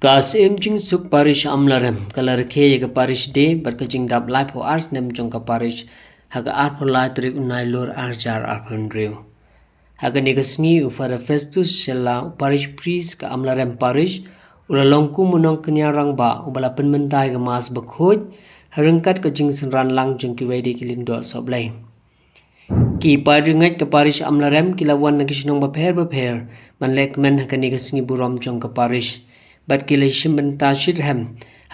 Kasim jing suk parish amlarem kalar khe ye parish de berkajing dap life ho ars nem jong ka parish haga ar pholai trik unai lor arjar arphandriu haga negasni ufara festus shella parish priest ka amlarem parish ulalongku munong kenya rangba ubala penmentai ga mas bakhoj harengkat ka jing senran lang jong ki wede kilindo soblai ki padringat ka parish amlarem kilawan nagisnong bapher manlek men haga negasni burom jong ka parish bat kilashim bentashir hem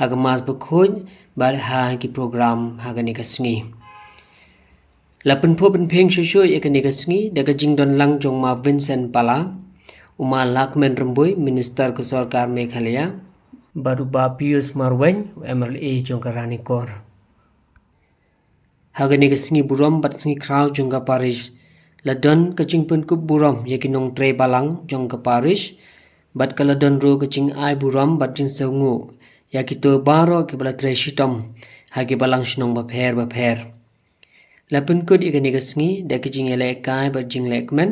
haga mas bakhoj bar ha ki program haga negasni lapen pho pen pheng shushu ek negasni daga jingdon lang jong ma Vincent Pala uma lakmen remboy minister ke sarkar Meghalaya baru ba Pius Marwen MLA jong karani kor haga negasni burom bat singi kraw jong ka parish ladon kajingpun kup burom yakinong tre balang jong ka parish bat kaladon ro kaching ai buram bat jing saungu yakito baro ke bala tre shitom hage balang shnong bapher lapun kod ikani gasngi da kajing ele kai bat jing lekmen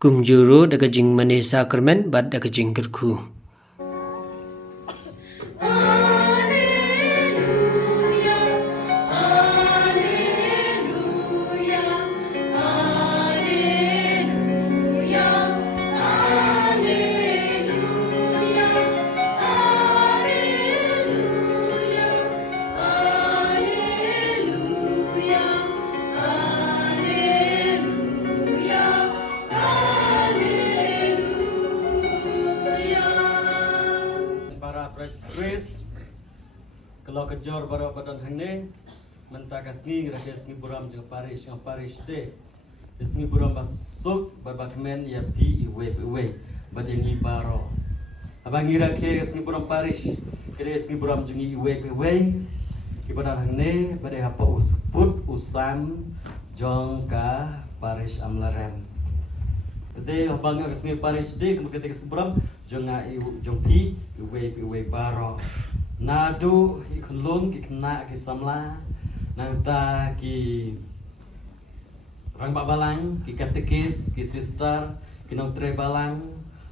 kumjuro da kajing manesa kermen bat da kajing kerku Chris kalau kejor baru badan hene mentakas ngi rakyat ngi buram jeng parish de ngi buram masuk babakmen ya pi iwe badan ngi baro abang ngira ke ngi buram parish kere ngi buram jeng iwe ki badan hene pada apa usam jong ka parish amlarem de abang ngi parish de kemudian ngi buram jong pi iwe baro nadu ikunlung kikna ki samla nangta ki rang babalang ki katekis ki sister ki nong tre balang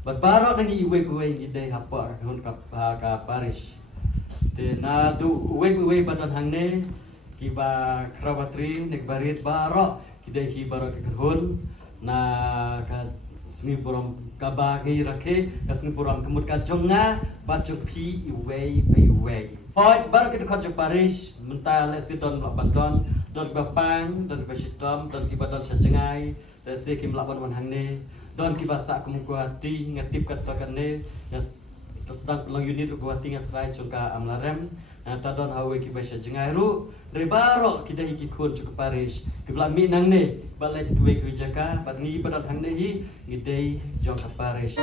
bat baro nangi iwe ngide hapa hun ka parish te nadu iwe badan hangne ki ba krawatri nek barit baro kide hi baro ki hun na ka sni buram kabagi rakhe kasni buram kemut ka jonga bacu pi iwe hoi baru kita kerja parish mental sidon bandon don bapang don basitom don kibadan sajengai dasi kim laban wan hangne don kibasa kumkuati ngatip katokane sedang pelang unit kuati ngatrai jongka amlarem ta don hawe kibasa jengai ru rebaro kita iki kun cukup parish kibla mi nangne balai kuwe kujaka patngi badan hangne hi ngidei jongka parish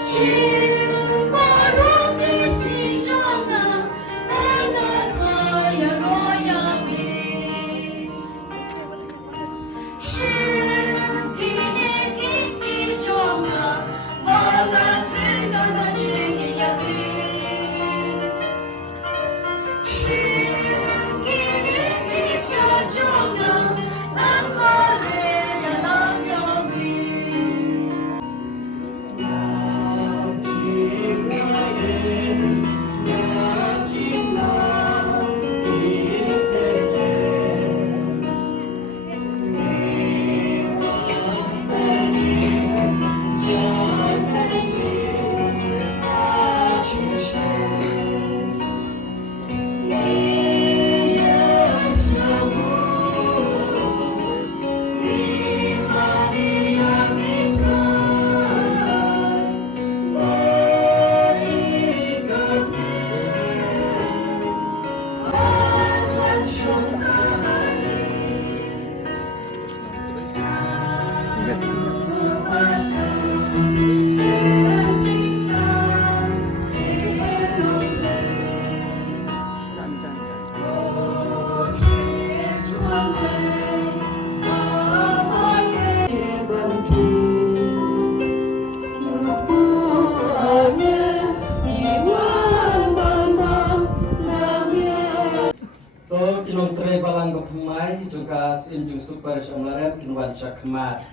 Kinong tre balang batumai juga injung super samlarem kinwan sakmat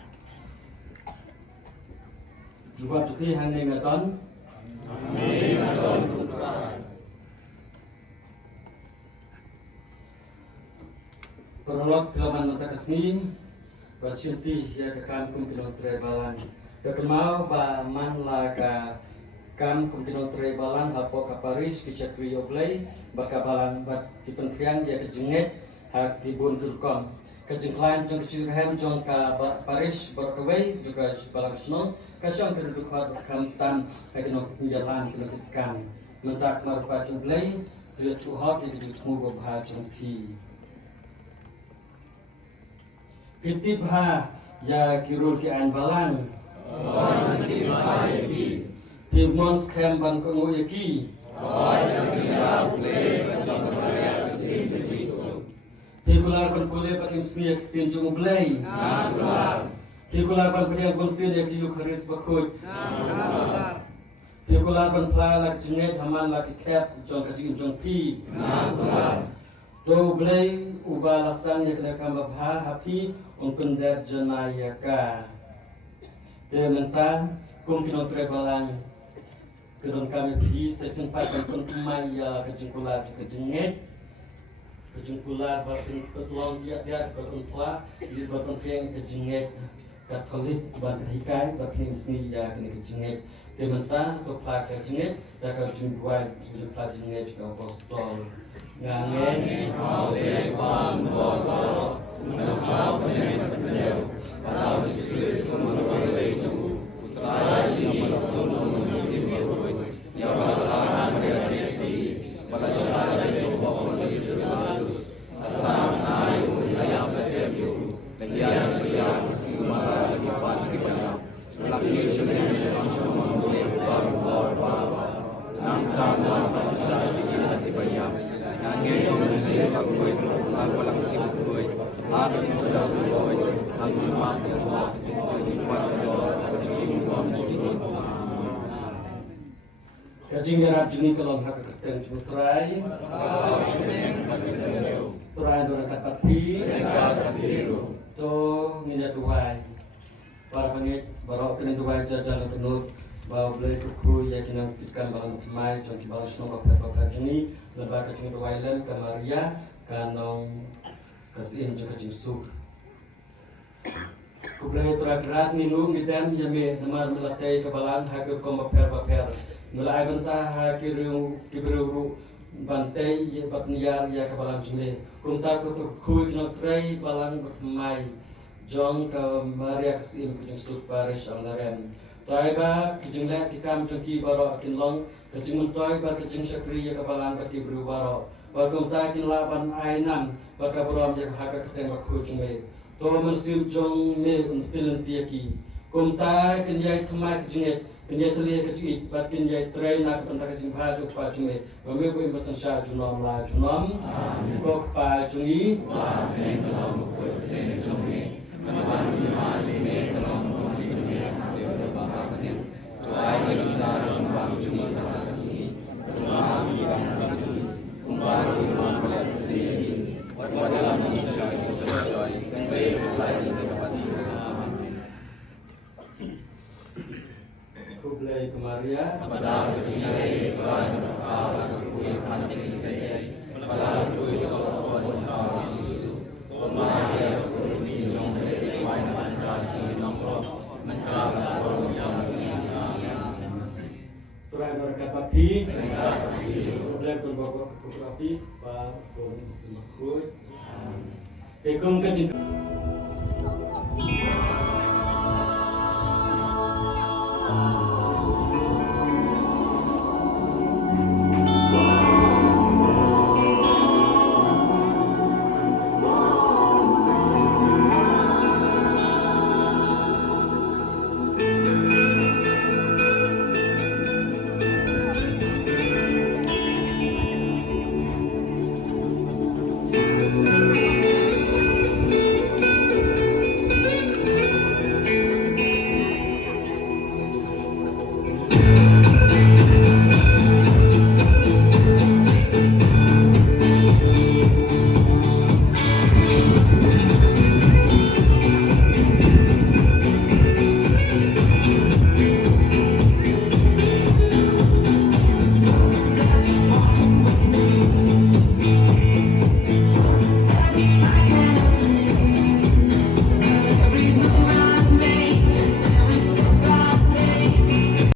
juga tuki hane ngadon amin ngadon sutra Prolog kelaman mata kesni bercinti ya ke kampung kinong trebalan kekemau ba man laga kampung kinong trebalan hapo kaparis kicatri oblay bakabalan bat kipentriang ya kejenget hak dibun turkom kejengklain jong kecirhem jong ka paris berkawai juga balang snon kacang kerudukan kamtan kakinong pinjalan kinong kitkan mentak marfa oblay dia cuhak ya kejengmu babha jong pi Kitibha ya kirul ki an balang. Kitibha ya ki. Timons kem ban kongo ya ki. Yang kira pule jom kaya sin bisu. Tikular ban pule ban imsni ya ki jong blay. Tikular ban priang bonsin ya ki yukaris bakut. Tikular ban pla lak jenet haman lak kep jong kajin jong pi. Do blay ubah lastang ya kena kambah hapi ungkun dep jenayaka. Dia mentang kum kino trebalang kedon kami pi sesempat dan pun maya kejengkular kejenget kejengkular batun ketulong dia batun pla di batun piang kejenget Katolik ban hikai batun sini ya kena kejenget. Dia mentang to pla kejenget dah kejengkuan sebelum pla jenget ke apostol. Ngangen kau lewan boro menjauh penyebab pada Yesus menolong itu putra ini menolong siapa yang berlahan dari Yesus pada saat itu bahwa Yesus Kristus asal ayu yang berjaya dan yang semua lagi banyak lagi Yesus yang semua boleh baru nam tangan pada saat itu banyak Nangis siapa koi, aku lagi koi, aku sedang koi, aku mati Kajing yarap juni kalong hak kerten cutrai, turai dorang dapat pi, to nginjak duai, para pengit barok kini duai jajal penut. Bawa beli kuku ya kena kitkan balang kemai jong ki balang snow bakar juni lebah kacung ruailan kamaria kanong kasin juga jingsuk kublai terakrat minum midam yame namar melatai kebalan hagur kom baper mulai bentah hakiru kibru bantai ya batniar ya kebalan juni kumta kuku kena tray balang kemai jong kamaria kasin jingsuk parish amlaren Toiba kijenglah kikam jengki barok kinlong kejeng toy bar kejeng sakri ya kapalan baki bru barok bakom ta kin laban ainam baka brom ya haka keteng bakku jengme to mersim jong me until tiaki kumta kin yai thma kejeng kin yai tli kejeng bat kin yai train nak anta kejeng bha jok pa jengme bame ko imbasan sha junom la junom kok pa jungi amen kolom ko ten jengme manaban ma jengme kolom Tuhan kita jumpa jumpa kasih, jumpa kita kembali melihat sendiri, dalam hidup kita joy, kembali lagi ke kasih. Kublai kemaria, pada kecintai Tuhan, pada kekuatan kita jadi, pada kekuatan Yesus, kemaria kurni jom dari wajah mencari nomor, mencari orang yang Turai berkat papi, berkat berbapa papi, pak kong semakut. Ekong kejut.